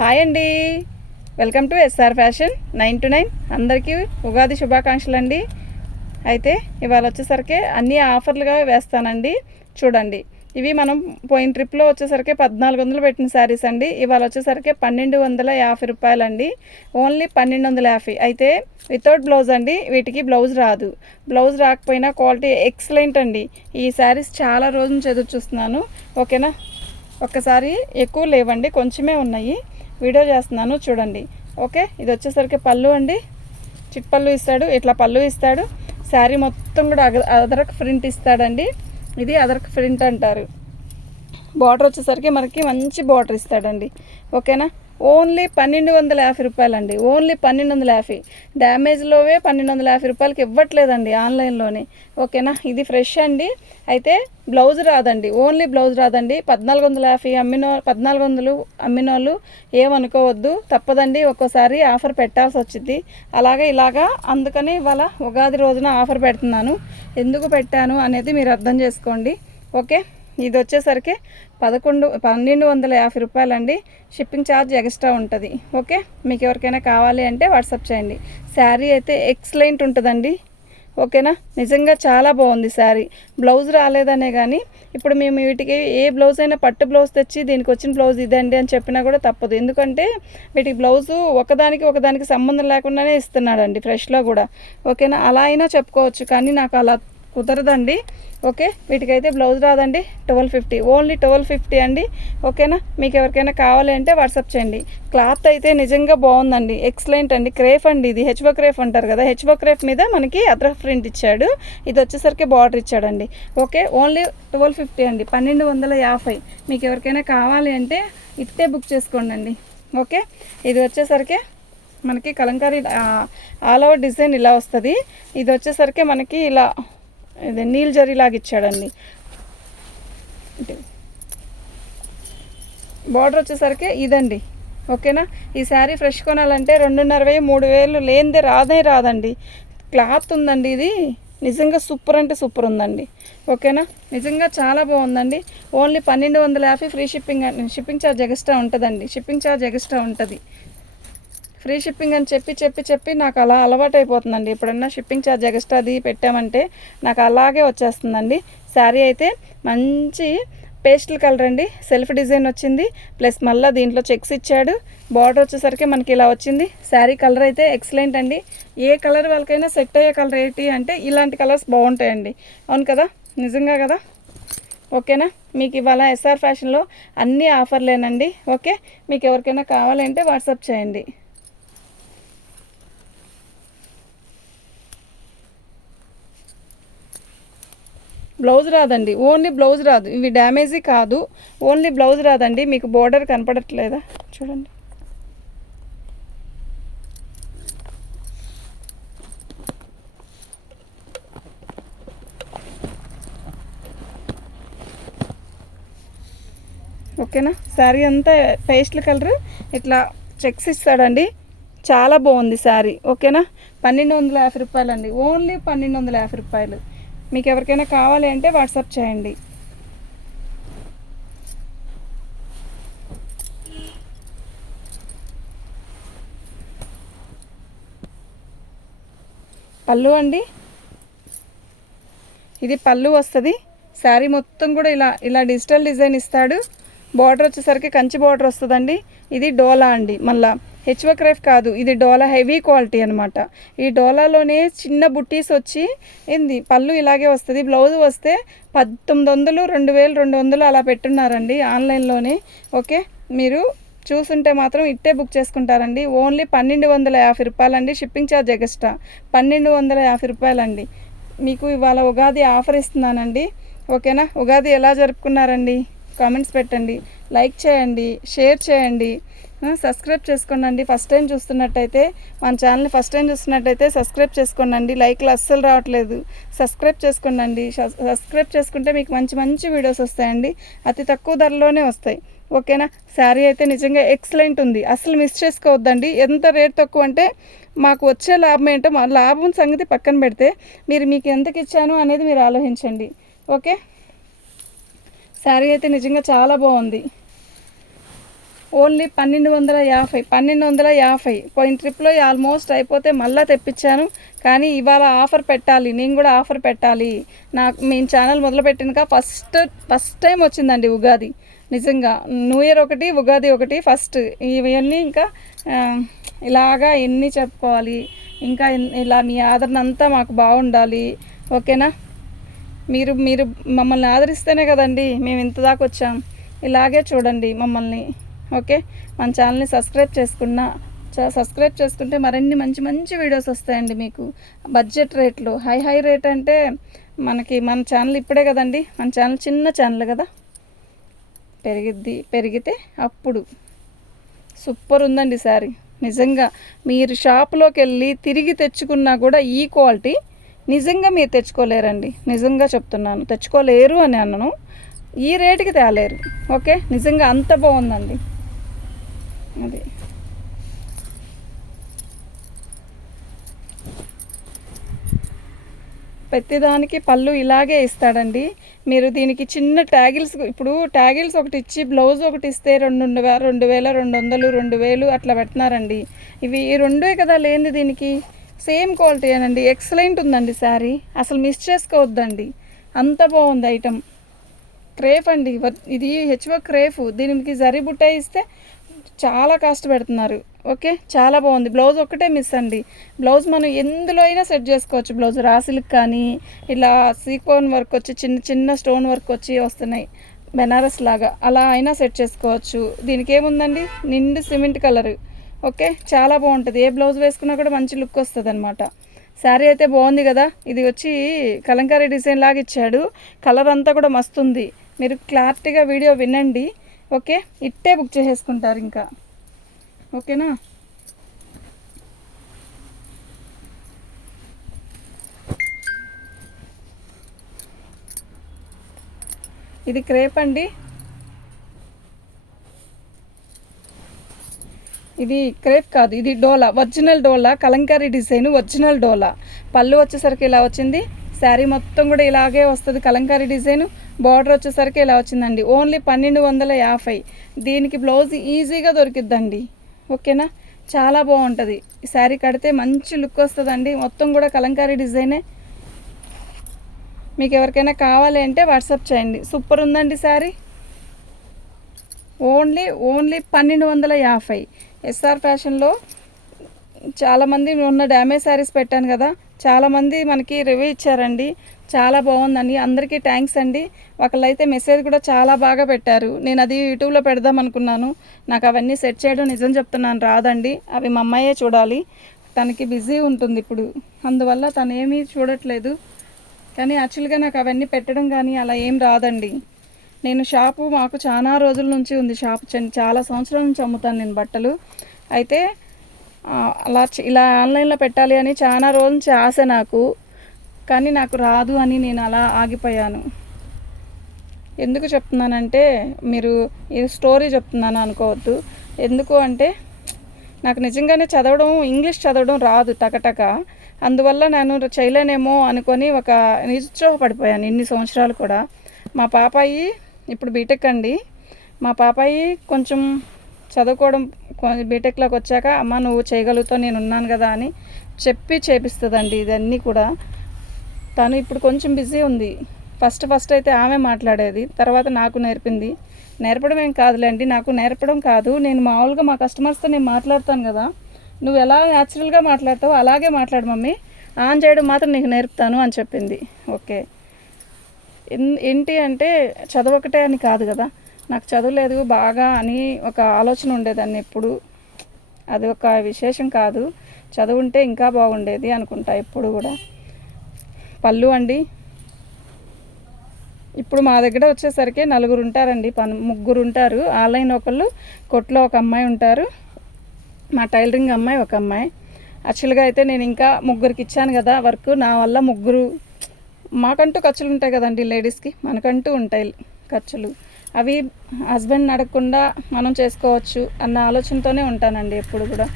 Hi అండి. Welcome to SR fashion nine to nine. అందరికీ ఉగాది శుభాకాంక్షలు అండి. అయితే ఇవాళ వచ్చేసరికి అన్ని ఆఫర్లుగా వేస్తానండి. చూడండి. ఇవి మనం పోయిన ట్రిప్లో వచ్చేసరికి పద్నాలుగు వందలు పెట్టిన శారీస్ అండి. ఇవాళ వచ్చేసరికి పన్నెండు వందల యాభై రూపాయలండి. ఓన్లీ పన్నెండు వందల యాభై. అయితే వితౌట్ బ్లౌజ్ అండి వీటికి బ్లౌజ్ రాదు. బ్లౌజ్ రాకపోయినా క్వాలిటీ ఎక్సలెంట్ అండి. ఈ శారీస్ చాలా రోజు నుంచి ఎదురు చూస్తున్నాను. ఓకేనా? ఒక్కసారి ఎక్కువ లేవండి కొంచెమే ఉన్నాయి. వీడియో చేస్తున్నాను చూడండి. ఓకే? ఇది వచ్చేసరికి పళ్ళు అండి. చిట్ పళ్ళు ఇస్తాడు ఇట్లా పళ్ళు ఇస్తాడు. శారీ మొత్తం కూడా అగ అదరక్ ప్రింట్ ఇస్తాడండి. ఇది అదరక్ ప్రింట్ అంటారు. బార్డర్ వచ్చేసరికి మనకి మంచి బార్డర్ ఇస్తాడండి. ఓకేనా? ఓన్లీ పన్నెండు వందల యాభై రూపాయలండి. ఓన్లీ పన్నెండు వందల యాభై. డ్యామేజ్లోవే పన్నెండు వందల యాభై రూపాయలకి ఇవ్వట్లేదండి ఆన్లైన్లోనే ఓకేనా? ఇది ఫ్రెష్ అండి. అయితే బ్లౌజ్ రాదండి. ఓన్లీ బ్లౌజ్ రాదండి. పద్నాలుగు వందల యాభై అమ్మిన పద్నాలుగు వందలు అమ్మిన వాళ్ళు ఏమనుకోవద్దు. తప్పదండి. ఒక్కోసారి ఆఫర్ పెట్టాల్సి వచ్చింది అలాగే ఇలాగా అందుకని ఇవాళ ఉగాది రోజున ఆఫర్ పెడుతున్నాను. ఎందుకు పెట్టాను అనేది మీరు అర్థం చేసుకోండి. ఓకే? ఇది వచ్చేసరికి పదకొండు పన్నెండు వందల యాభై రూపాయలండి. షిప్పింగ్ ఛార్జ్ ఎక్స్ట్రా ఉంటుంది. ఓకే మీకు ఎవరికైనా కావాలి అంటే వాట్సాప్ చేయండి. శారీ అయితే ఎక్సలెంట్ ఉంటుందండి. ఓకేనా నిజంగా చాలా బాగుంది శారీ. బ్లౌజ్ రాలేదనే కానీ ఇప్పుడు మేము వీటికి ఏ బ్లౌజ్ అయినా పట్టు బ్లౌజ్ తెచ్చి దీనికి వచ్చిన బ్లౌజ్ ఇదండి అని చెప్పినా కూడా తప్పదు. ఎందుకంటే వీటికి బ్లౌజు ఒకదానికి ఒకదానికి సంబంధం లేకుండానే ఇస్తున్నాడండి ఫ్రెష్లో కూడా. ఓకేనా అలా అయినా చెప్పుకోవచ్చు. కానీ నాకు అలా కుదరదండి. ఓకే? వీటికైతే బ్లౌజ్ రాదండి. Twelve fifty. Only twelve fifty అండి. ఓకేనా? మీకు ఎవరికైనా కావాలి అంటే వాట్సాప్ చేయండి. క్లాత్ అయితే నిజంగా బాగుందండి. ఎక్సలెంట్ అండి. క్రేఫ్ అండి ఇది. హెచ్బో క్రేఫ్ అంటారు కదా. హెచ్బో క్రేఫ్ మీద మనకి అద్రక్ ప్రింట్ ఇచ్చాడు. ఇది వచ్చేసరికి బార్డర్ ఇచ్చాడండి. ఓకే? ఓన్లీ ట్వెల్వ్ ఫిఫ్టీ అండి. పన్నెండు వందల యాభై. మీకు ఎవరికైనా కావాలి అంటే ఇట్టే బుక్ చేసుకోండి అండి ఓకే? ఇది వచ్చేసరికి మనకి కలంకారీ ఆల్ ఓవర్ డిజైన్ ఇలా వస్తుంది. ఇది వచ్చేసరికి మనకి ఇలా ఇది నీళ్ళు జరీలాగా ఇచ్చాడండి బార్డర్ వచ్చేసరికి ఇదండి. ఓకేనా? ఈ శారీ ఫ్రెష్ కొనాలంటే రెండున్నర వేలు మూడు వేలు లేనిదే రాదే రాదండి. క్లాత్ ఉందండి ఇది. నిజంగా సూపర్ అంటే సూపర్ ఉందండి. ఓకేనా? నిజంగా చాలా బాగుందండి. ఓన్లీ పన్నెండు వందల యాభై free shipping shipping charge extra ఉంటుందండి. షిప్పింగ్ ఛార్జ్ ఎక్స్ట్రా ఉంటుంది. ఫ్రీ షిప్పింగ్ అని చెప్పి చెప్పి చెప్పి నాకు అలా అలవాటు అయిపోతుందండి ఎప్పుడన్నా షిప్పింగ్ ఛార్జ్ ఎక్స్ట్రాది పెట్టామంటే నాకు అలాగే వచ్చేస్తుందండి. శారీ అయితే మంచి పేస్టల్ కలర్ అండి. సెల్ఫ్ డిజైన్ వచ్చింది. ప్లస్ మళ్ళీ దీంట్లో చెక్స్ ఇచ్చాడు. బార్డర్ వచ్చేసరికి మనకి ఇలా వచ్చింది. శారీ కలర్ అయితే ఎక్సలెంట్ అండి. ఏ కలర్ వాళ్ళకైనా సెట్ అయ్యే కలర్ ఏంటి అంటే ఇలాంటి కలర్స్ బాగుంటాయండి. అవును కదా? నిజంగా కదా? ఓకేనా? మీకు ఇవాళ ఎస్ఆర్ ఫ్యాషన్లో అన్ని ఆఫర్లేనండి. ఓకే? మీకు ఎవరికైనా కావాలంటే వాట్సాప్ చేయండి. బ్లౌజ్ రాదండి. ఓన్లీ బ్లౌజ్ రాదు. ఇవి డ్యామేజీ కాదు. ఓన్లీ బ్లౌజ్ రాదండి. మీకు బోర్డర్ కనపడట్లేదా? చూడండి. ఓకేనా? శారీ అంతా పేస్ట్ల కలర్. ఇట్లా చెక్స్ ఇస్తాడండి. చాలా బాగుంది శారీ. ఓకేనా? పన్నెండు వందల యాభై రూపాయలండి. ఓన్లీ పన్నెండు వందల యాభై రూపాయలు. మీకు ఎవరికైనా కావాలి అంటే వాట్సాప్ చేయండి. పళ్ళు అండి? ఇది పళ్ళు వస్తుంది. శారీ మొత్తం కూడా ఇలా ఇలా డిజిటల్ డిజైన్ ఇస్తాడు. బార్డర్ వచ్చేసరికి కంచి బార్డర్ వస్తుందండి. ఇది డోలా అండి మళ్ళీ. హెచ్వక్రేఫ్ కాదు ఇది డోలా హెవీ క్వాలిటీ అనమాట ఈ డోలాలోనే చిన్న బుట్టీస్ వచ్చి ఏంది పళ్ళు ఇలాగే వస్తుంది బ్లౌజ్ వస్తే పంతొమ్మిది వందలు రెండు వేలు రెండు వందలు అలా పెట్టున్నారండి ఆన్లైన్లోనే. ఓకే మీరు చూసుంటే మాత్రం ఇట్టే బుక్ చేసుకుంటారండి. ఓన్లీ పన్నెండు వందల యాభై రూపాయలండి షిప్పింగ్ ఛార్జ్ ఎగస్ట్రా పన్నెండు వందల యాభై రూపాయలండి. మీకు ఇవాళ ఉగాది ఆఫర్ ఇస్తున్నానండి. ఓకేనా? ఉగాది ఎలా జరుపుకున్నారండి? కామెంట్స్ పెట్టండి. లైక్ చేయండి షేర్ చేయండి. సబ్స్క్రైబ్ చేసుకోండి ఫస్ట్ టైం చూస్తున్నట్టయితే మన ఛానల్ని ఫస్ట్ టైం చూస్తున్నట్టయితే సబ్స్క్రైబ్ చేసుకోండి లైక్లు అస్సలు రావట్లేదు. సబ్స్క్రైబ్ చేసుకోండి సబ్స్క్రైబ్ చేసుకుంటే మీకు మంచి మంచి వీడియోస్ వస్తాయండి. అతి తక్కువ ధరలోనే వస్తాయి. ఓకేనా? శారీ అయితే నిజంగా ఎక్సలెంట్ ఉంది. అసలు మిస్ చేసుకోవద్దండి. ఎంత రేట్ తక్కువ అంటే మాకు వచ్చే లాభం ఏంటో మా లాభం సంగతి పక్కన పెడితే మీరు మీకు ఎంతకి ఇచ్చాను అనేది మీరు ఆలోచించండి. ఓకే? శారీ అయితే నిజంగా చాలా బాగుంది. ఓన్లీ పన్నెండు వందల యాభై పన్నెండు వందల యాభై. పోయిన ట్రిప్లో ఆల్మోస్ట్ అయిపోతే మళ్ళీ తెప్పించాను. కానీ ఇవాళ ఆఫర్ పెట్టాలి నేను కూడా ఆఫర్ పెట్టాలి. నాకు మేము ఛానల్ మొదలుపెట్టినాక ఫస్ట్ ఫస్ట్ టైం వచ్చిందండి ఉగాది. నిజంగా న్యూ ఇయర్ ఒకటి ఉగాది ఒకటి ఫస్ట్. ఇవన్నీ ఇంకా ఇలాగా ఎన్ని చెప్పుకోవాలి? ఇంకా ఇలా మీ ఆదరణ అంతా మాకు బాగుండాలి. ఓకేనా? మీరు మీరు మమ్మల్ని ఆదరిస్తేనే కదండి మేము ఇంత దాకా వచ్చాం. ఇలాగే చూడండి మమ్మల్ని ఓకే? మన ఛానల్ని సబ్స్క్రైబ్ చేసుకున్న సబ్స్క్రైబ్ చేసుకుంటే మరిన్ని మంచి మంచి వీడియోస్ వస్తాయండి మీకు. బడ్జెట్ రేట్లు హై హై రేట్ అంటే మనకి మన ఛానల్ ఇప్పుడే కదండి మన ఛానల్ చిన్న ఛానల్ కదా? పెరిగిద్ది పెరిగితే అప్పుడు. సూపర్ ఉందండి సారీ నిజంగా మీరు షాప్లోకి వెళ్ళి తిరిగి తెచ్చుకున్నా కూడా ఈ క్వాలిటీ నిజంగా మీరు తెచ్చుకోలేరండి. నిజంగా చెప్తున్నాను. తెచ్చుకోలేరు అని అన్నను. ఈ రేటుకి తేలేరు. ఓకే? నిజంగా అంత బాగుందండి. అది. ప్రతిదానికి పళ్ళు ఇలాగే ఇస్తాడండి. మీరు దీనికి చిన్న ట్యాగిల్స్ ఇప్పుడు ట్యాగిల్స్ ఒకటి ఇచ్చి బ్లౌజ్ ఒకటి ఇస్తే రెండు రెండు వేల రెండు వందలు రెండు వేలు అట్లా పెడుతున్నారండి ఇవి ఈ రెండే కదా లేనిది దీనికి? సేమ్ క్వాలిటీ అండి ఎక్సలెంట్ ఉందండి శారీ. అసలు మిస్ చేసుకోవద్దండి. అంత బాగుంది ఐటమ్. క్రేఫ్ అండి. ఇది హెచ్ఓ క్రేఫ్ దీనికి జరీ బుట్ట ఇస్తే చాలా కాస్ట్ పెడుతున్నారు. ఓకే చాలా బాగుంది. బ్లౌజ్ ఒక్కటే మిస్ అండి. బ్లౌజ్ మనం ఎందులో అయినా సెట్ చేసుకోవచ్చు. బ్లౌజ్ రాసిలకు కానీ ఇలా సీకోన్ వర్క్ వచ్చి చిన్న చిన్న స్టోన్ వర్క్ వచ్చి వస్తున్నాయి. బెనారస్ లాగా. అలా అయినా సెట్ చేసుకోవచ్చు. దీనికి ఏముందండి? నిండు సిమెంట్ కలరు ఓకే? చాలా బాగుంటుంది. ఏ బ్లౌజ్ వేసుకున్నా కూడా మంచి లుక్ వస్తుంది అనమాట శారీ అయితే బాగుంది కదా? ఇది వచ్చి కలంకారీ డిజైన్ లాగా ఇచ్చాడు. కలర్ అంతా కూడా మస్తుంది. మీరు క్లారిటీగా వీడియో వినండి. ఓకే? ఇట్టే బుక్ చేసేసుకుంటారు ఇంకా. ఓకేనా? ఇది క్రేప్ అండి. ఇది క్రేప్ కాదు ఇది Dola original Dola Kalamkari design original Dola. పళ్ళు వచ్చేసరికి ఇలా వచ్చింది శారీ మొత్తం కూడా ఇలాగే వస్తుంది కలంకారీ డిజైన్. బార్డర్ వచ్చేసరికి ఇలా వచ్చిందండి ఓన్లీ పన్నెండు వందల యాభై. దీనికి బ్లౌజ్ ఈజీగా దొరికిద్దండి ఓకేనా? చాలా బాగుంటుంది. ఈ శారీ కడితే మంచి లుక్ వస్తుందండి మొత్తం కూడా కలంకారీ డిజైనే. మీకు ఎవరికైనా కావాలి అంటే వాట్సాప్ చేయండి. సూపర్ ఉందండి శారీ. ఓన్లీ ఓన్లీ పన్నెండు వందల యాభై. ఎస్ఆర్ ఫ్యాషన్లో చాలామంది ఉన్న డ్యామేజ్ శారీస్ పెట్టాను కదా చాలామంది మనకి రివ్యూ ఇచ్చారండి. చాలా బాగుందండి. అందరికీ థ్యాంక్స్ అండి. ఒకళ్ళైతే మెసేజ్ కూడా చాలా బాగా పెట్టారు. నేను అది యూట్యూబ్లో పెడదాం అనుకున్నాను. నాకు అవన్నీ సెట్ చేయడం నిజం చెప్తున్నాను రాదండి. అవి మా అమ్మాయే చూడాలి. తనకి బిజీ ఉంటుంది ఇప్పుడు. అందువల్ల తను ఏమీ చూడట్లేదు. కానీ యాక్చువల్గా నాకు అవన్నీ పెట్టడం కానీ అలా ఏం రాదండి. నేను షాపు మాకు చాలా రోజుల నుంచి ఉంది షాపు చాలా సంవత్సరాల నుంచి అమ్ముతాను నేను బట్టలు. అయితే అలా ఇలా ఆన్లైన్లో పెట్టాలి అని చాలా రోజుల నుంచి ఆశ నాకు. కానీ నాకు రాదు అని నేను అలా ఆగిపోయాను. ఎందుకు చెప్తున్నానంటే మీరు ఈ స్టోరీ చెప్తున్నాను అనుకోవద్దు. ఎందుకు అంటే నాకు నిజంగానే చదవడం ఇంగ్లీష్ చదవడం రాదు టకటక. అందువల్ల నేను చేయలేనేమో అనుకొని ఒక నిరుత్సాహపడిపోయాను ఇన్ని సంవత్సరాలు కూడా. మా పాపాయి ఇప్పుడు బీటెక్ అండి. మా పాపాయి కొంచెం చదువుకోవడం బీటెక్లోకి వచ్చాక అమ్మ నువ్వు చేయగలుగుతావు నేను ఉన్నాను కదా అని చెప్పి చేపిస్తుందండి ఇదన్నీ కూడా. తను ఇప్పుడు కొంచెం బిజీ ఉంది. ఫస్ట్ ఫస్ట్ అయితే ఆమె మాట్లాడేది. తర్వాత నాకు నేర్పింది. నేర్పడం ఏం కాదులేండి నాకు నేర్పడం కాదు. నేను మామూలుగా మా కస్టమర్స్తో నేను మాట్లాడతాను కదా. నువ్వు ఎలా న్యాచురల్గా మాట్లాడతావో అలాగే మాట్లాడు మమ్మీ. ఆన్ చేయడం మాత్రం నీకు నేర్పుతాను అని చెప్పింది. ఓకే. ఏంటి అంటే చదువు ఒకటే అని కాదు కదా. నాకు చదువులేదు బాగా అని ఒక ఆలోచన ఉండేదాన్ని ఎప్పుడు. అది ఒక విశేషం కాదు. చదువుంటే ఇంకా బాగుండేది అనుకుంటా ఎప్పుడు కూడా. పళ్ళు అండి. ఇప్పుడు మా దగ్గర వచ్చేసరికి నలుగురు ఉంటారండి. పన్ ముగ్గురు ఉంటారు. ఆన్లైన్ ఒకళ్ళు కొట్లో ఒక అమ్మాయి ఉంటారు. మా టైలరింగ్ అమ్మాయి ఒక అమ్మాయి. యాక్చువల్గా అయితే నేను ఇంకా ముగ్గురికి ఇచ్చాను కదా వర్క్. నా వల్ల ముగ్గురు మాకంటూ ఖర్చులు ఉంటాయి కదండి లేడీస్కి. మనకంటూ ఉంటాయి ఖర్చులు. అవి హస్బెండ్ అడగకుండా మనం చేసుకోవచ్చు అన్న ఆలోచనతోనే ఉంటానండి ఎప్పుడు కూడా.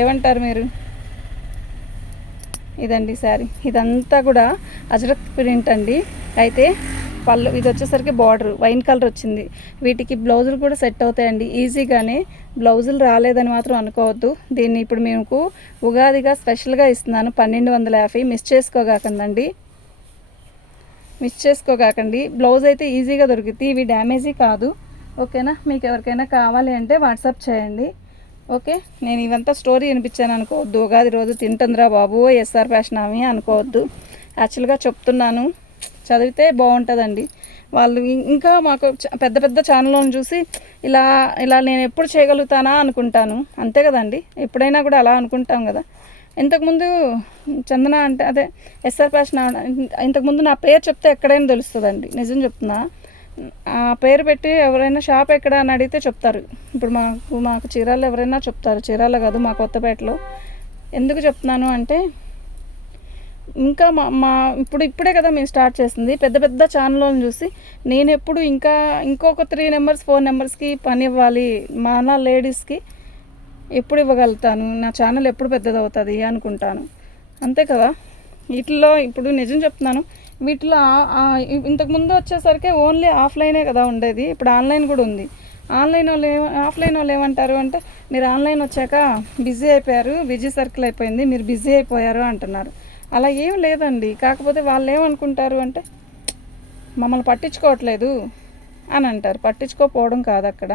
ఏమంటారు మీరు? ఇదండి శారీ ఇదంతా కూడా అజరక్ ప్రింట్ అండి. అయితే పళ్ళు ఇది వచ్చేసరికి బార్డర్ వైన్ కలర్ వచ్చింది. వీటికి బ్లౌజులు కూడా సెట్ అవుతాయండి. ఈజీగానే బ్లౌజులు రాలేదని మాత్రం అనుకోవద్దు. దీన్ని ఇప్పుడు మీకు ఉగాదిగా స్పెషల్గా ఇస్తున్నాను. పన్నెండు వందల యాభై మిస్ చేసుకోగాకండి మిస్ చేసుకోగాకండి. బ్లౌజ్ అయితే ఈజీగా దొరుకుతుంది. ఇవి డ్యామేజీ కాదు. ఓకేనా? మీకు ఎవరికైనా కావాలి అంటే వాట్సాప్ చేయండి. ఓకే? నేను ఇవంతా స్టోరీ వినిపించాను అనుకోవద్దు. ఉగాది రోజు తింటుందిరా బాబు. ఎస్ఆర్ ఫ్యాషన్ ఆమె అనుకోవద్దు. యాక్చువల్గా చెప్తున్నాను. చదివితే బాగుంటుందండి. వాళ్ళు ఇంకా మాకు పెద్ద పెద్ద ఛానళ్ళను చూసి ఇలా ఇలా నేను ఎప్పుడు చేయగలుగుతానా అనుకుంటాను. అంతే కదండి. ఎప్పుడైనా కూడా అలా అనుకుంటాం కదా. ఇంతకుముందు చందన అంటే అదే ఎస్ఆర్ ప్యాషన్ ఇంతకుముందు నా పేరు చెప్తే ఎక్కడైనా తెలుస్తుందండి. నిజం చెప్తున్నా. ఆ పేరు పెట్టి ఎవరైనా షాప్ ఎక్కడ అని అడిగితే చెప్తారు. ఇప్పుడు మాకు మాకు చీరాలు ఎవరైనా చెప్తారు. చీరాల కాదు మా కొత్తపేటలో. ఎందుకు చెప్తున్నాను అంటే ఇంకా మా మా ఇప్పుడు ఇప్పుడే కదా మేము స్టార్ట్ చేసింది. పెద్ద పెద్ద ఛానళ్ళని చూసి నేను ఎప్పుడు ఇంకా ఇంకొక త్రీ నెంబర్స్ ఫోర్ నెంబర్స్కి పని ఇవ్వాలి. మా నా లేడీస్కి ఎప్పుడు ఇవ్వగలుగుతాను. నా ఛానల్ ఎప్పుడు పెద్దది అవుతుంది అనుకుంటాను. అంతే కదా? వీటిలో ఇప్పుడు నిజం చెప్తున్నాను. వీటిలో ఇంతకుముందు వచ్చేసరికి ఓన్లీ ఆఫ్లైనే కదా ఉండేది. ఇప్పుడు ఆన్లైన్ కూడా ఉంది. ఆన్లైన్ వాళ్ళు ఏ ఆఫ్లైన్ వాళ్ళు ఏమంటారు అంటే మీరు ఆన్లైన్ వచ్చాక బిజీ అయిపోయారు బిజీ సర్కిల్ అయిపోయింది మీరు బిజీ అయిపోయారు అంటున్నారు. అలా ఏం లేదండి. కాకపోతే వాళ్ళు ఏమనుకుంటారు అంటే మమ్మల్ని పట్టించుకోవట్లేదు అని అంటారు. పట్టించుకోకపోవడం కాదు అక్కడ.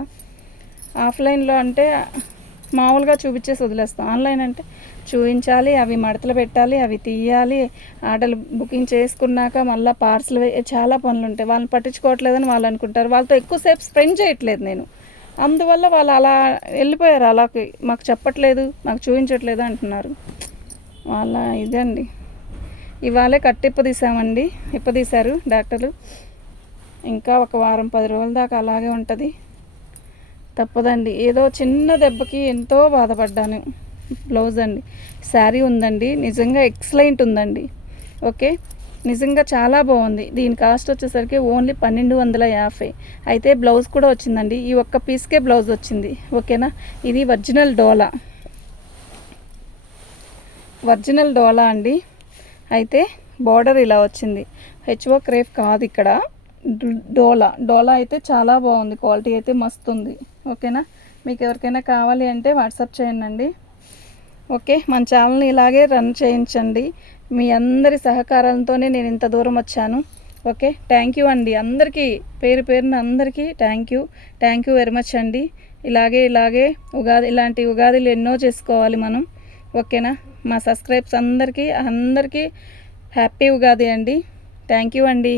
ఆఫ్లైన్లో అంటే మామూలుగా చూపించేసి వదిలేస్తాం. ఆన్లైన్ అంటే చూపించాలి అవి మడతలు పెట్టాలి అవి తీయాలి ఆర్డర్లు బుకింగ్ చేసుకున్నాక మళ్ళీ పార్సల్ చాలా పనులు ఉంటాయి. వాళ్ళని పట్టించుకోవట్లేదని వాళ్ళు అనుకుంటారు. వాళ్ళతో ఎక్కువసేపు స్పెండ్ చేయట్లేదు నేను. అందువల్ల వాళ్ళు అలా వెళ్ళిపోయారు. అలాకి మాకు చెప్పట్లేదు మాకు చూపించట్లేదు అంటున్నారు. వాళ్ళ ఇదండి. ఇవాళే కట్టిప్ప తీసామండి ఇప్పదీశారు డాక్టర్లు. ఇంకా ఒక వారం పది రోజుల దాకా అలాగే ఉంటుంది. తప్పదండి. ఏదో చిన్న దెబ్బకి ఎంతో బాధపడ్డాను. బ్లౌజ్ అండి. శారీ ఉందండి. నిజంగా ఎక్సలెంట్ ఉందండి. ఓకే? నిజంగా చాలా బాగుంది. దీని కాస్ట్ వచ్చేసరికి ఓన్లీ పన్నెండు వందల యాభై. అయితే బ్లౌజ్ కూడా వచ్చిందండి. ఈ ఒక్క పీస్కే బ్లౌజ్ వచ్చింది. ఓకేనా? ఇది ఒరిజినల్ డోలా. ఒరిజినల్ డోలా అండి. అయితే బార్డర్ ఇలా వచ్చింది. హెచ్ఓ క్రేఫ్ కాదు ఇక్కడ. డోలా. డోలా అయితే చాలా బాగుంది. క్వాలిటీ అయితే మస్తు ఉంది ఓకేనా? మీకు ఎవరికైనా కావాలి అంటే వాట్సాప్ చేయండి ఓకే? మన ఛానల్ని ఇలాగే రన్ చేయించండి. మీ అందరి సహకారంతోనే నేను ఇంత దూరం వచ్చాను. ఓకే? థ్యాంక్ యూ అండి. అందరికీ పేరు పేరున అందరికీ thank you. Thank you very much అండి. ఇలాగే ఇలాగే ఉగాది ఇలాంటి ఉగాదిలు ఎన్నో చేసుకోవాలి మనం. ఓకేనా? మా సబ్స్క్రైబ్స్ అందరికీ అందరికీ హ్యాపీ ఉగాది అండి. థ్యాంక్ యూ అండి.